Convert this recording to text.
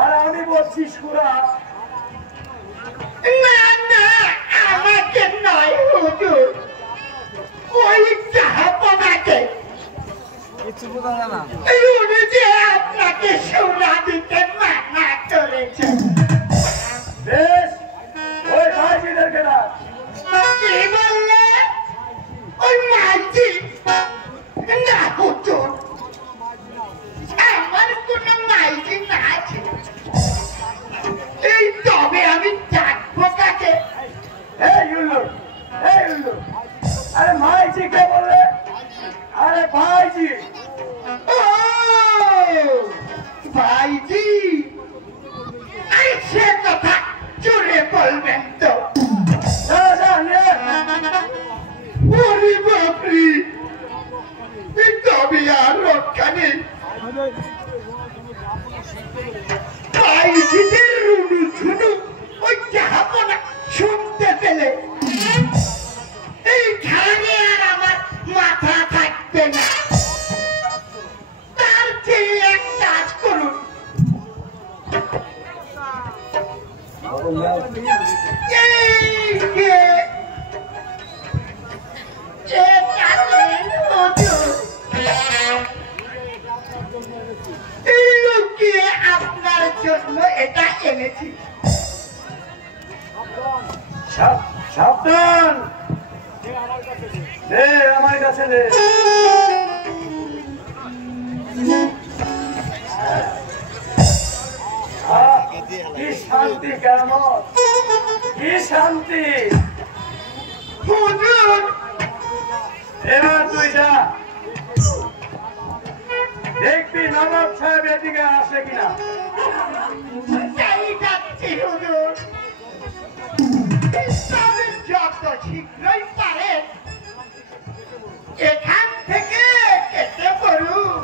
আর আমি বলছি সুরা না না আমাকে নয় হুজুর ওই জাহাপনাকে কিছু বোঝা যায় না উনি যে আপনাকে সুরা দিতে মানা করেছেন। বেশ ওই ভাইজিদেরকে না কি বললে? ওই মাঝি না হুজুর আমার কোনো মাইজি না আছে। এই তবে আমি ডাকবো কাকে? আরে ভাইজি কে বললে? আরে ভাইজি ও ভাইজি আরে সে কথা জোরে বলবেন তো। ওরে বাপরি তবে আর রক্ষা নেই। ভাইজিদের রুনু ঝুনু ওই জাহাপনা শুনতে পেলে এইখানে আর আমার মাথা থাকবে না। তার চেয়ে এক কাজ করুন, এই যে লুকিয়ে আপনার জন্য এটা এনেছি। সাবধান দে আমার কাছে দে। কি শান্তি কেমন কি শান্তি। হুজুর এবার তুই যা দেখবি নবাব সাহেব এদিকে আসে কিনা। যাই যাচ্ছি হুজুর, তবে যত শীঘ্রই পারে এখান থেকে কেটে পড়ুন।